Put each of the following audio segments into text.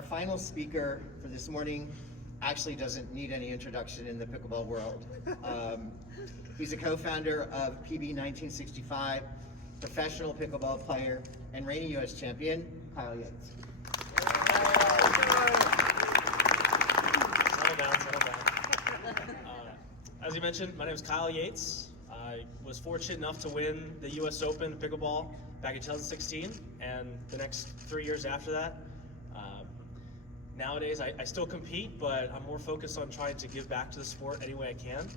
our final speaker for this morning actually doesn't need any introduction in the pickleball world. He's a co-founder of PB 1965, professional pickleball player, and reigning U.S. champion, Kyle Yates. Settle down. As you mentioned, my name is Kyle Yates. I was fortunate enough to win the U.S. Open pickleball back in 2016, and the next 3 years after that. Nowadays, I still compete, but I'm more focused on trying to give back to the sport any way I can.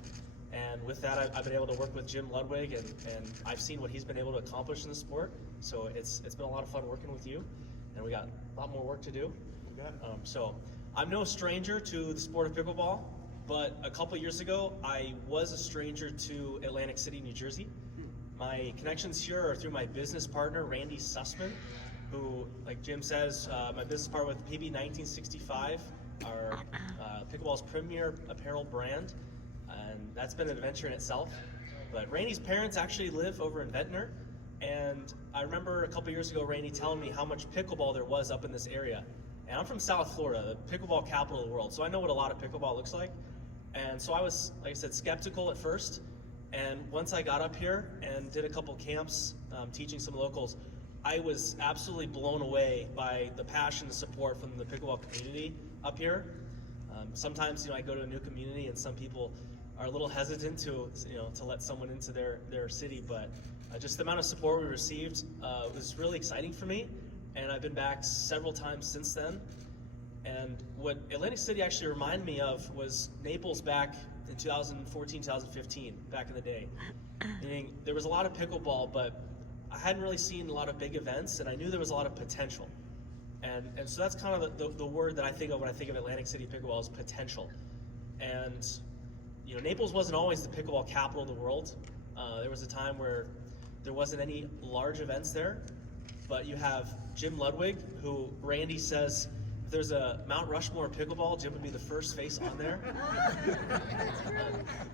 And with that, I've been able to work with Jim Ludwig, and I've seen what he's been able to accomplish in the sport. So it's been a lot of fun working with you, and we got a lot more work to do. So I'm no stranger to the sport of pickleball, but a couple years ago, I was a stranger to Atlantic City, New Jersey. My connections here are through my business partner, Randy Sussman, who, like Jim says, my business partner with PB 1965, our pickleball's premier apparel brand, and that's been an adventure in itself. But Randy's parents actually live over in Ventnor, and I remember a couple years ago Randy telling me how much pickleball there was up in this area. And I'm from South Florida, the pickleball capital of the world, so I know what a lot of pickleball looks like. And so I was, like I said, skeptical at first, and once I got up here and did a couple camps teaching some locals, I was absolutely blown away by the passion and support from the pickleball community up here. Sometimes, I go to a new community and some people are a little hesitant to let someone into their city, but just the amount of support we received was really exciting for me, and I've been back several times since then. And what Atlantic City actually reminded me of was Naples back in 2014, 2015, back in the day. Meaning there was a lot of pickleball, but I hadn't really seen a lot of big events, and I knew there was a lot of potential. And so that's kind of the word that I think of when I think of Atlantic City pickleball is potential. And Naples wasn't always the pickleball capital of the world. There was a time where there wasn't any large events there, but you have Jim Ludwig, who Randy says if there's a Mount Rushmore pickleball, Jim would be the first face on there.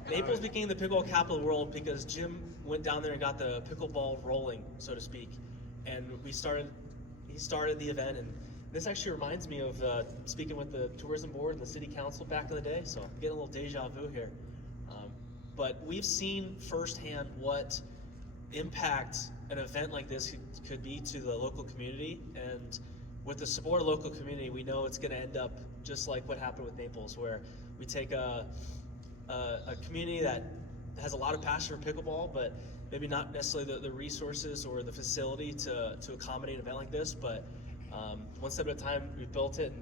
Naples became the pickleball capital of the world because Jim went down there and got the pickleball rolling, so to speak. And he started the event, and this actually reminds me of speaking with the tourism board and the city council back in the day, so I'm getting a little deja vu here. But we've seen firsthand what impact an event like this could be to the local community, and with the support of the local community, we know it's going to end up just like what happened with Naples, where we take a community that has a lot of passion for pickleball, but maybe not necessarily the resources or the facility to accommodate an event like this, but one step at a time, we've built it,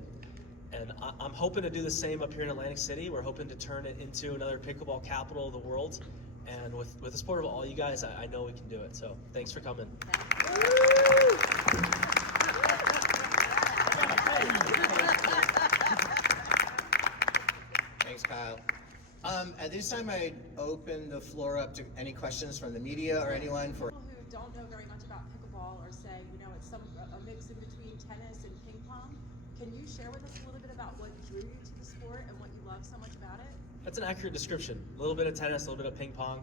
and I'm hoping to do the same up here in Atlantic City. We're hoping to turn it into another pickleball capital of the world, and with the support of all you guys, I know we can do it, so thanks for coming. Thanks, Kyle. At this time, I'd open the floor up to any questions from the media or anyone for. People who don't know very much about pickleball or say, it's a mix in between tennis and ping pong. Can you share with us a little bit about what drew you to the sport and what you love so much about it? That's an accurate description. A little bit of tennis, a little bit of ping pong.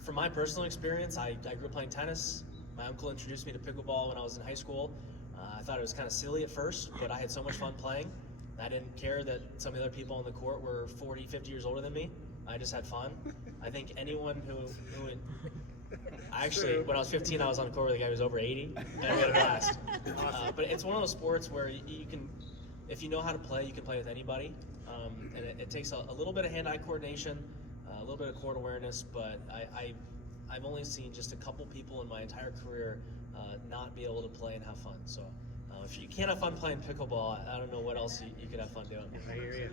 From my personal experience, I grew up playing tennis. My uncle introduced me to pickleball when I was in high school. I thought it was kind of silly at first, but I had so much fun playing. I didn't care that some of the other people on the court were 40, 50 years older than me. I just had fun. I think anyone who actually, when I was 15, I was on the court with a guy who was over 80, and we had a blast. But it's one of those sports where you can, if you know how to play, you can play with anybody. And it takes a little bit of hand-eye coordination, a little bit of court awareness, but I've only seen just a couple people in my entire career not be able to play and have fun. So if you can't have fun playing pickleball, I don't know what else you could have fun doing. I hear you.